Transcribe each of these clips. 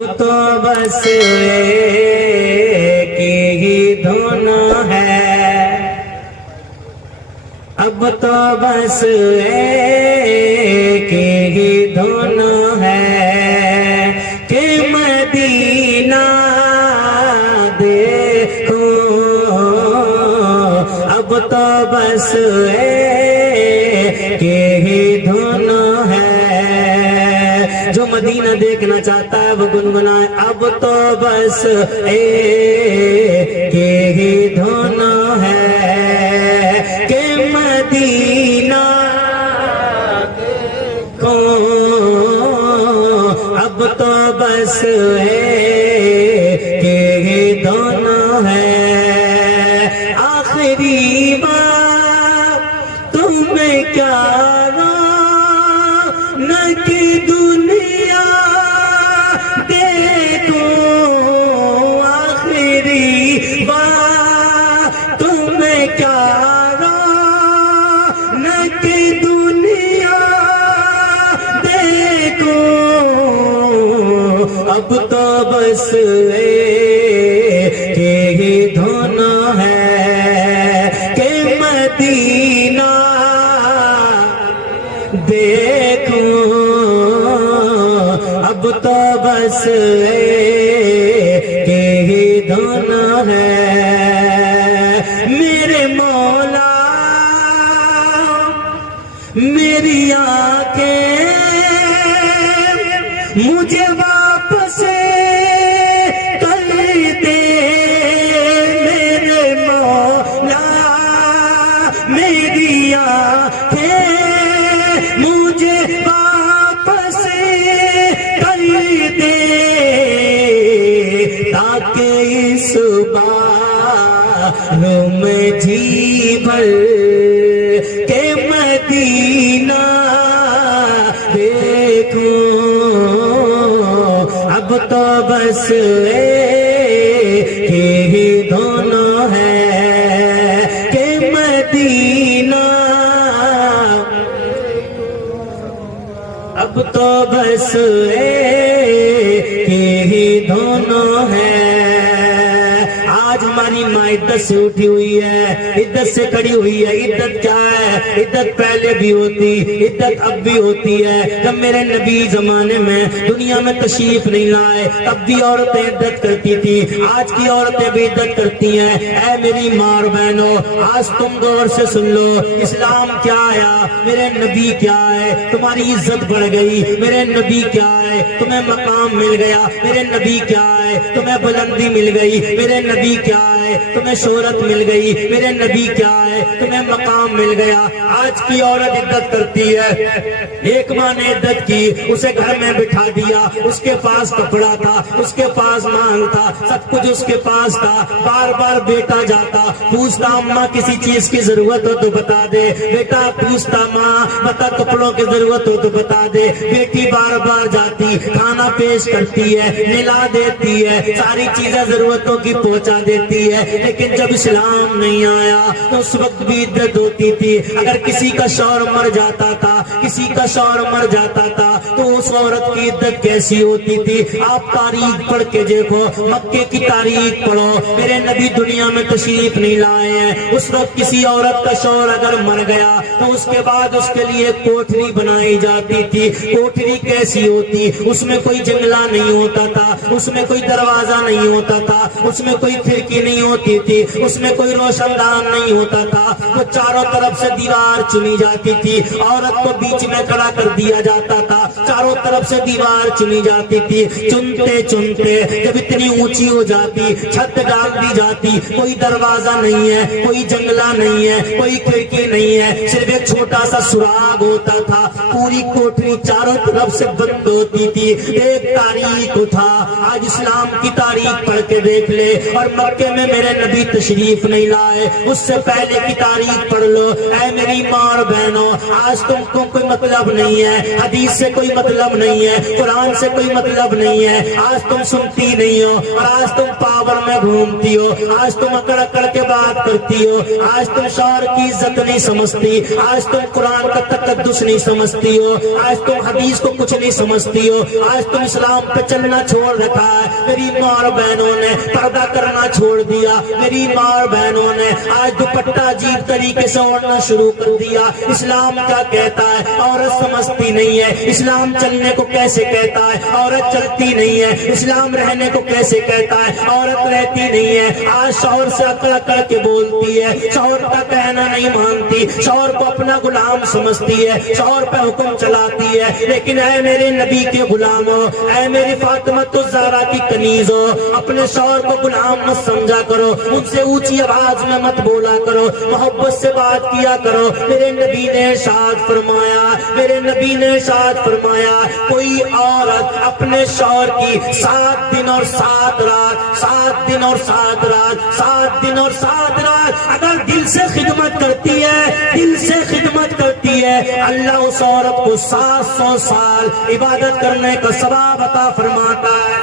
تو بس ایک ہی دھن ہے، اب تو بس ایک ہی دھن ہے کہ مدینہ دیکھو، اب تو بس ایک ہی دھن ہے۔ جو مدینہ دیکھنا چاہتا ہے وہ گنگنائے، اب تو بس ایک ہی دھن ہے کہ مدینہ کو، اب تو بس ایک ہی دھن ہے۔ آخری بار تمہیں کیا رونق دنیا دیکھو، آخری بار تمہیں کیا رونق دنیا دیکھو، اب تو بس ایک ہی دھن ہے کہ مدینہ دیکھو، اب تو بس ایک ہی دھن ہے۔ میرے مولا میری آنکھیں مجھے واپس کر دے، میرے مولا میری آنکھیں مجھے واپس کر دے، تاکہ اس بار میں جی بھر کے مدینہ دیکھوں، اب تو بس ایک ہی دھن ہے کہ مدینہ، اب تو بس ایک ہی دھن ہے۔ آج ہماری ماں عدت سے اٹھی ہوئی ہے، عدت سے کھڑی ہوئی ہے۔ عدت کیا ہے؟ عدت پہلے بھی ہوتی، عدت اب بھی ہوتی ہے۔ جب میرے نبی زمانے میں دنیا میں تشریف نہیں لائے تب بھی عورتیں عدت کرتی تھی، آج کی عورتیں بھی عدت کرتی ہیں۔ اے میری ماں اور بہنوں، آج تم غور سے سن لو، اسلام کیا آیا، میرے نبی کیا ہے، تمہاری عزت بڑھ گئی۔ میرے نبی کیا ہے، تمہیں مقام مل گیا۔ میرے نبی کیا ہے، تمہیں بلندی مل گئی۔ میرے نبی کیا ہے، تمہیں شہرت مل گئی۔ میرے نبی کیا ہے، تمہیں مقام مل گیا۔ آج کی عورت عدت کرتی ہے، ایک ماں نے عدت کی، اسے گھر میں بٹھا دیا، اس کے پاس کپڑا تھا، اس کے پاس مال تھا، سب کچھ اس کے پاس تھا۔ بار بار بیٹا جاتا، پوچھتا اماں کسی چیز کی ضرورت ہو تو بتا دے، بیٹا پوچھتا ماں بتا کپڑوں کی ضرورت ہو تو بتا دے۔ بیٹی بار بار جاتی، کھانا پیش کرتی ہے، نلا دیتی ہے، ساری چیزیں ضرورتوں کی پہنچا دیتی ہے۔ لیکن جب اسلام نہیں آیا تو اس وقت بھی عدت ہوتی تھی۔ اگر کسی کا شوہر مر جاتا تھا، کسی کا شوہر مر جاتا تھا تو اس عورت کی عدت کیسی ہوتی تھی؟ آپ تاریخ پڑھ کے دیکھو، مکے کی تاریخ پڑھو، میرے نبی دنیا میں تشریف نہیں لائے ہیں، اس وقت کسی عورت کا شوہر اگر مر گیا تو اس کے بعد اس کے لیے کوٹھری بنائی جاتی تھی۔ کوٹھری کیسی ہوتی؟ اس میں کوئی جنگلہ نہیں ہوتا تھا، اس میں کوئی دروازہ نہیں ہوتا تھا، اس میں کوئی کھڑکی نہیں ہوتی تھی، اس میں کوئی روشن دان نہیں ہوتا تھا، وہ چاروں طرف سے دیوار چنی جاتی تھی، عورت کو بیچ میں کھڑا کر دیا جاتا تھا، چاروں طرف سے دیوار چنی جاتی تھی۔ چنتے چنتے جب اتنی اونچی ہو جاتی، چھت ڈال دی جاتی، کوئی دروازہ نہیں ہے، کوئی جنگلہ نہیں ہے، کوئی کھڑکی نہیں ہے، صرف ایک چھوٹا سا سراغ ہوتا تھا، پوری کوٹری چاروں طرف سے بند ہوتی تھی۔ ایک تاریخ تھا، آج اسلام کی تاریخ پڑھ کے دیکھ لے، اور مکے میں میرے نبی تشریف نہیں لائے، اس سے پہلے کی تاریخ پڑھ لو۔ اے میری ماں اور بہنوں، آج تم کو کوئی مطلب نہیں ہے، حدیث سے کوئی مطلب مطلب نہیں ہے، قرآن سے کوئی مطلب نہیں ہے، آج تم سنتی نہیں ہو، اور آج تم پاور میں گھومتی ہو، آج تم اکڑ اکڑ کے بات کرتی ہو، آج تم شوہر کی عزت نہیں سمجھتی، آج تم قرآن کا تقدس نہیں سمجھتی ہو، آج تم حدیث کو کچھ نہیں سمجھتی ہو، آج تم اسلام پہ چلنا چھوڑ رکھا ہے۔ میری ماں اور بہنوں نے پردہ کرنا چھوڑ دیا، میری ماں اور بہنوں نے آج دوپٹہ عجیب طریقے سے اوڑھنا شروع کر دیا۔ اسلام کیا کہتا ہے عورت سمجھتی نہیں ہے، اسلام چلنے کو کیسے کہتا ہے عورت چلتی نہیں ہے، اسلام رہنے کو کیسے کہتا ہے عورت رہتی نہیں ہے۔ آج شوہر سے اکڑ اکڑ کے بولتی ہے، شوہر کا کہنا نہیں مانتی، شوہر کو اپنا غلام سمجھتی ہے، شوہر پہ حکم چلاتی ہے۔ لیکن اے میرے نبی کے غلاموں، اے میری فاطمہ الزہرا کی کنیزوں، اپنے شوہر کو غلام مت سمجھا کرو، ان سے اونچی آواز میں مت بولا کرو، محبت سے بات کیا کرو۔ میرے نبی نے ارشاد فرمایا، میرے نبی نے ارشاد فرمایا، کوئی عورت اپنے شوہر کی 7 دن اور 7 رات 7 دن اور 7 رات 7 دن اور 7 رات اگر دل سے خدمت کرتی ہے، دل سے خدمت کرتی ہے، اللہ اس عورت کو 700 سال عبادت کرنے کا ثواب عطا فرماتا ہے۔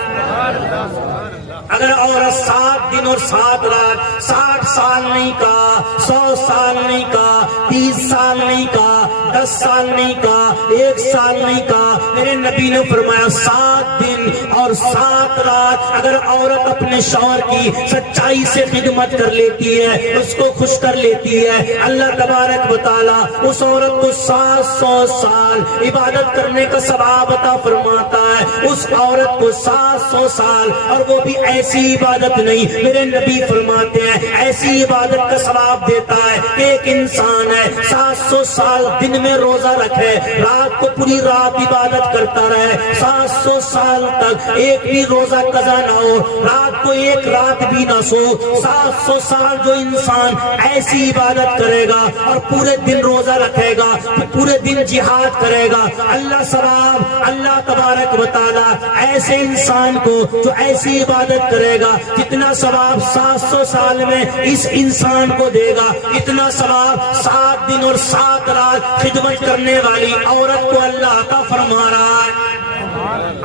اگر عورت 7 دن اور 7 رات 60 سال نہیں کہا، 100 سال نہیں کہا، 30 سال نہیں کہا، 10 سال نہیں کہا، 1 سال نہیں کہا، میرے نبی نے فرمایا 7 دن اور 7 رات اگر عورت اپنے شوہر کی سچائی سے خدمت کر لیتی ہے، اس کو خوش کر لیتی ہے، اللہ تبارک و تعالیٰ اس عورت کو 700 سال عبادت کرنے کا ثواب عطا فرماتا ہے۔ اس عورت کو 700 سال، اور وہ بھی ایسی عبادت نہیں، میرے نبی فرماتے ہیں ایسی عبادت کا ثواب دیتا ہے کہ ایک انسان ہے 700 سال دن میں روزہ رکھے، رات کو پوری رات عبادت کرتا رہے، 700 سال تک ایک بھی روزہ قضا نہ ہو، رات کو ایک رات بھی نہ سو۔ 700 سال جو انسان ایسی عبادت کرے گا اور پورے دن روزہ رکھے گا، پورے دن جہاد کرے گا، اللہ ثواب اللہ تبارک و تعالیٰ ایسے انسان کو جو ایسی عبادت کرے گا جتنا ثواب 700 سال میں اس انسان کو دے گا، اتنا ثواب 7 دن اور 7 رات خدمت کرنے والی عورت کو اللہ عطا فرما رہا ہے۔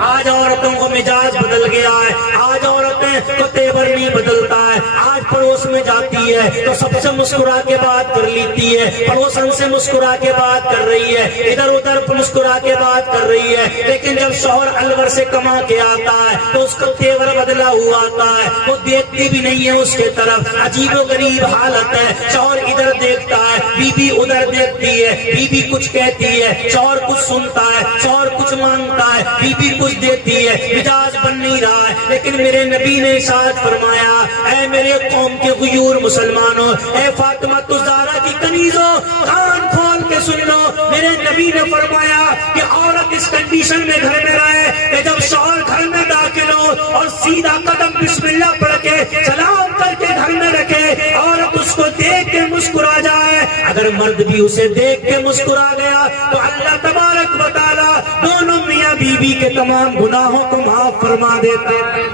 آج عورتوں کو مزاج بدل گیا ہے، آج عورتیں کو تیور نہیں بدلتا ہے، آج پڑوس میں جاتی ہے تو سب سے مسکرا کے بات کر لیتی ہے، پڑوسن سے مسکرا کے بات کر رہی ہے، ادھر ادھر مسکرا کے بات کر رہی ہے، لیکن جب شوہر الور سے کما کے آتا ہے تو اس کا تیور بدلا ہوا آتا ہے، وہ دیکھتی بھی نہیں ہے اس کے طرف، عجیب و غریب حالت ہے، شوہر ادھر دیکھتا ہے، بیوی ادھر دیکھتی ہے، بیوی کچھ کہتی ہے، شوہر کچھ سنتا ہے، شوہر کچھ مانگتا ہے، بیوی کچھ دیتی ہے، مزاج بن نہیں رہا ہے۔ لیکن میرے نبی نے ارشاد فرمایا، اے میرے قوم کے غیور مسلمانوں، اے فاطمہ الزہرا کی کنیزوں، کان کھول کے سن لو، میرے نبی نے فرمایا کہ عورت اس کنڈیشن میں گھر میں رہے کہ جب شوہر گھر میں داخل ہو اور سیدھا قدم بسم اللہ پڑھ کے سلام کر کے گھر میں رکھے، عورت اس کو دیکھ کے مسکرا جائے، اگر مرد بھی اسے دیکھ کے مسکرا گیا تو اللہ تبارک و تعالیٰ دونوں میاں بیوی کے تمام گناہوں کو معاف فرما دیتا ہے۔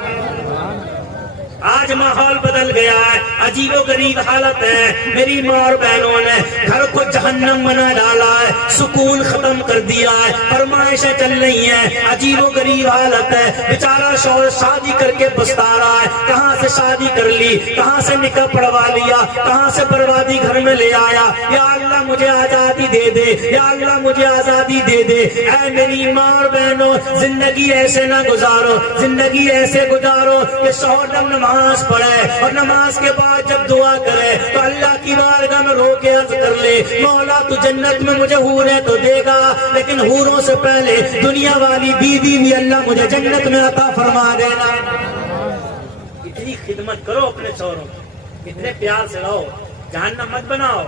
آج ماحول بدل گیا ہے، عجیب و غریب حالت ہے، میری ماں اور بہنوں نے گھر کو جہنم بنا ڈالا ہے، سکون ختم کر دیا ہے، فرمائشیں چل رہی ہیں، عجیب و غریب حالت ہے، بیچارہ شوہر شادی کر کے پچھتا رہا ہے، کہاں سے شادی کر لی، کہاں سے نکاح پڑھوا لیا، کہاں سے بربادی گھر میں لے آیا، یا اللہ مجھے آزادی دے دے، یا اللہ مجھے آزادی دے دے۔ اے میری ماں اور بہنوں، زندگی ایسے نہ گزارو، زندگی ایسے گزارو کہ شوہر جب نماز پڑھے اور نماز کے بعد جب دعا کرے تو اللہ کی بارگاہ میں رو کے عرض کر لے، مولا تو جنت میں مجھے حوریں تو دے گا، لیکن حوروں سے پہلے دنیا والی بیوی بھی اللہ مجھے جنت میں عطا فرما دینا۔ اتنی خدمت کرو اپنے شوہروں کی، اتنے پیار سے رہو، جہنم مت بناؤ۔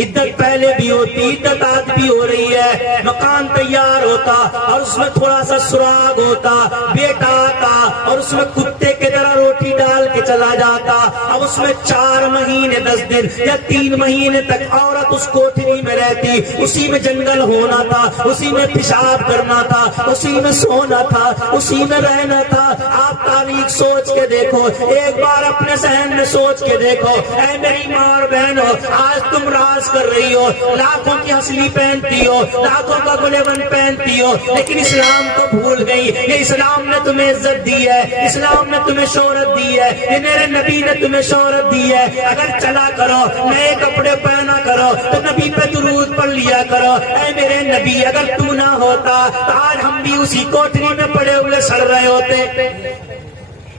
عدت پہلے بھی ہوتی، عدت آج بھی ہو رہی ہے، مکان تیار ہوتا اور اس میں تھوڑا سا سراغ ہوتا، بیٹا آتا اور اس میں کتے کے طرح روٹی ڈال کے چلا جاتا. اب اس میں 4 مہینے 10 دن یا 3 مہینے تک عورت اس کوٹھری میں رہتی. اسی میں جنگل ہونا تھا, اسی میں پیشاب کرنا تھا, اسی میں سونا تھا, اسی میں رہنا تھا. آپ تاریخ سوچ کے دیکھو, ایک بار اپنے ذہن میں سوچ کے دیکھو. اے میری ماں اور بہنوں, آج تم راز کر رہی ہو, لاکھوں کی ہسلی پہنتی ہو, لاکھوں کا گلیون پہنتی ہو, لیکن اسلام کو بھول گئی. یہ اسلام نے تمہیں عزت دی ہے, اسلام نے تمہیں شہرت دی ہے, یہ میرے نبی نے تمہیں شہرت دی ہے. اگر چلا کرو, نئے کپڑے پہنا کرو, تو نبی پہ درود پڑھ لیا کرو. اے میرے نبی, اگر تو نہ ہوتا تو آج ہم بھی اسی کوٹری میں پڑے ہوئے سڑ رہے ہوتے.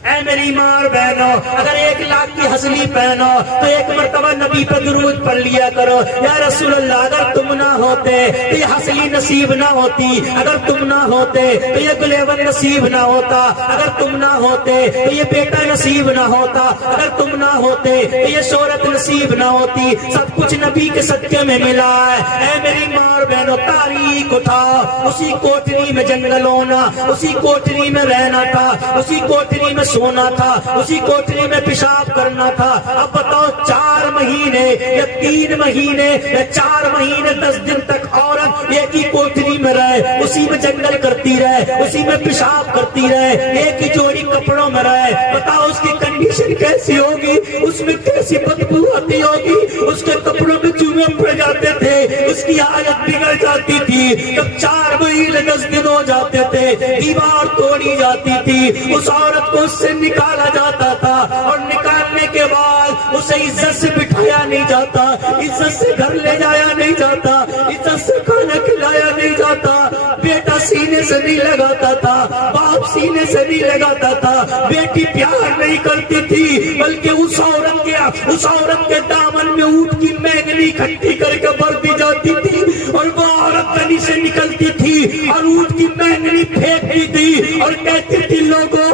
اے میری ماں اور بہنوں, اگر 1 لاکھ کی ہسلی پہنو تو 1 مرتبہ نبی پہ درود پڑھ لیا کرو. یا رسول اللہ, اگر تم نہ ہوتے تو یہ ہسلی نصیب نہ ہوتی, اگر تم نہ ہوتے تو یہ گلیون نصیب نہ ہوتا, اگر تم نہ ہوتے تو یہ بیٹا نصیب نہ ہوتا, اگر تم نہ ہوتے تو یہ شہرت نصیب نہ ہوتی. سب کچھ نبی کے صدقے میں ملا ہے. اے میری ماں اور بہنوں, تاریخ اٹھاؤ. اسی کوٹری میں جنگل ہونا, اسی کوٹری میں رہنا تھا, اسی کوٹری میں سونا تھا, اسی کوٹری میں پیشاب کرنا تھا. اب بتاؤ, 4 مہینے یا 3 مہینے یا 4 مہینے 10 دن تک عورت ایک ہی کوٹری میں رہے, اسی میں جنگل کرتی رہے, اسی میں پیشاب کرتی رہے, ایک ہی جوڑی کپڑوں میں رہے. بتاؤ اس کی کنڈیشن کیسی ہوگی, اس میں کیسی بدبو آتی ہوگی. اس کے کپڑوں میں چوہے پڑ جاتے تھے, اس کی حالت بگڑ جاتی تھی. جب 4 مہینے 10 دن ہو جاتے تھے, دیوار توڑی جاتی تھی, اس عورت کو سے نکالا جاتا تھا, اور نکالنے کے بعد اسے عزت سے بٹھایا نہیں جاتا, عزت سے گھر لے جایا نہیں جاتا, عزت سے کھانا کھلایا نہیں جاتا. بیٹا سینے سے نہیں لگاتا تھا, باپ سینے سے نہیں لگاتا تھا, بیٹی پیار نہیں کرتی تھی, بلکہ اس عورت کے دامن میں اونٹ کی مینگنی اکٹھی کر کے بھر دی جاتی تھی, اور وہ عورت گلی سے نکلتی تھی اور اونٹ کی مینگنی پھینکتی تھی اور کہتی تھی, لوگوں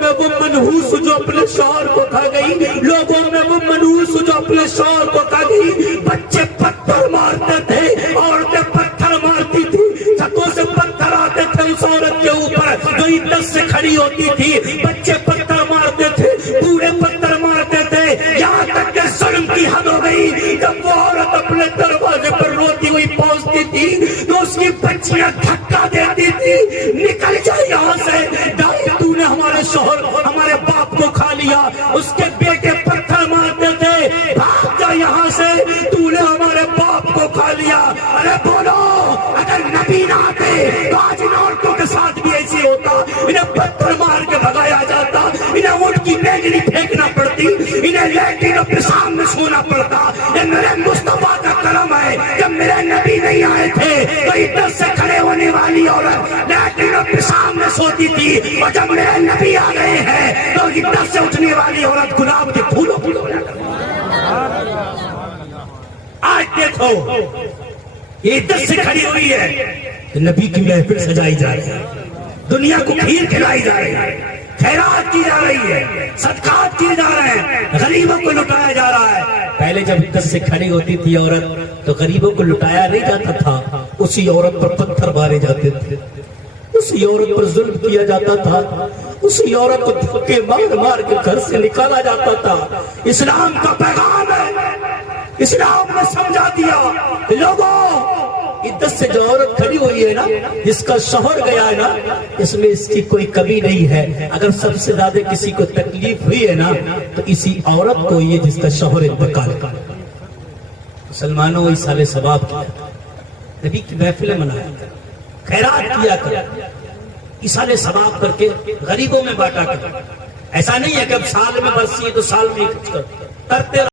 میں وہ منحوس جو اپنے شوہر کو کھا گئی, لوگوں میں وہ منحوس جو اپنے شوہر کو کھا گئی. بچے پتھر مارتے تھے, عورتیں پتھر مارتی تھی, چھتوں سے پتھر آتے تھے اس عورت کے اوپر جو عزت سے کھڑی ہوتی تھی. بچے پتھر مارتے تھے, بوڑھے پتھر مارتے تھے, یہاں تک کہ ظلم کی حد ہو گئی. جب وہ عورت اپنے دروازے پر روتی ہوئی پہنچتی تھی تو اس کی بچیاں دھکا دیتی تھی, نکل جائے یہاں سے, دائی تو نے ہمارے شوہر ہمارے باپ کو کھا لیا. اس کے بیٹے پتھر مارتے تھے, بھاگ جا یہاں سے, تو نے ہمارے باپ کو کھا لیا. ارے بولو, اگر نبی نہ آتے تو آج ان عورتوں کے ساتھ بھی ایسی ہوتا, انہیں پتھر مار کے بھگایا جاتا, انہیں اونٹ کی مینگنی پھینکنا پڑتی, انہیں لیٹرین اور پیشاب میں سونا پڑتا. یہ میرے مصطفیٰ کا کرم ہے, جب میرے نبی نہیں آئے تھے تو عزت سے کھڑے ہونے والی عورت لیٹرین اور پیشاب میں سوتی تھی, اور جب میرے نبی آ گئے ہیں تو عزت سے اٹھنے والی عورت گلاب کے پھولوں کو لوٹا کرتی. آج دیکھو, یہ عزت سے کھڑی ہوئی ہے, نبی کی محفل سجائی جا رہی ہے, دنیا کو کھیر کھلائی جا رہی ہے, خیرات کی جا رہی ہے, صدقات کیے جا رہے ہیں, غریبوں کو لٹایا جا رہا ہے. پہلے جب عزت سے کھڑی ہوتی تھی عورت تو غریبوں کو لٹایا نہیں جاتا تھا, اسی عورت پر پتھر مارے جاتے تھے, اسی عورت پر ظلم کیا جاتا تھا, اسی عورت کو دھکے مار مار کے گھر سے نکالا جاتا تھا. اسلام کا پیغام ہے, اسلام نے سمجھا دیا, لوگوں عزت سے جو عورت کھڑی ہوئی ہے نا, جس کا شوہر گیا ہے نا, اس میں اس کی کوئی کمی نہیں ہے. اگر سب سے زیادہ کسی کو تکلیف ہوئی ہے نا تو اسی عورت کو یہ جس کا شوہر انتقال کر. مسلمانوں, ایصال ثواب کیا, نبی کی محفلیں منایا کر, خیرات کیا کر, ایصال ثواب کر کے غریبوں میں بانٹا کر. ایسا نہیں ہے کہ اب سال میں برسی ہے تو سال میں ہی کچھ کرتے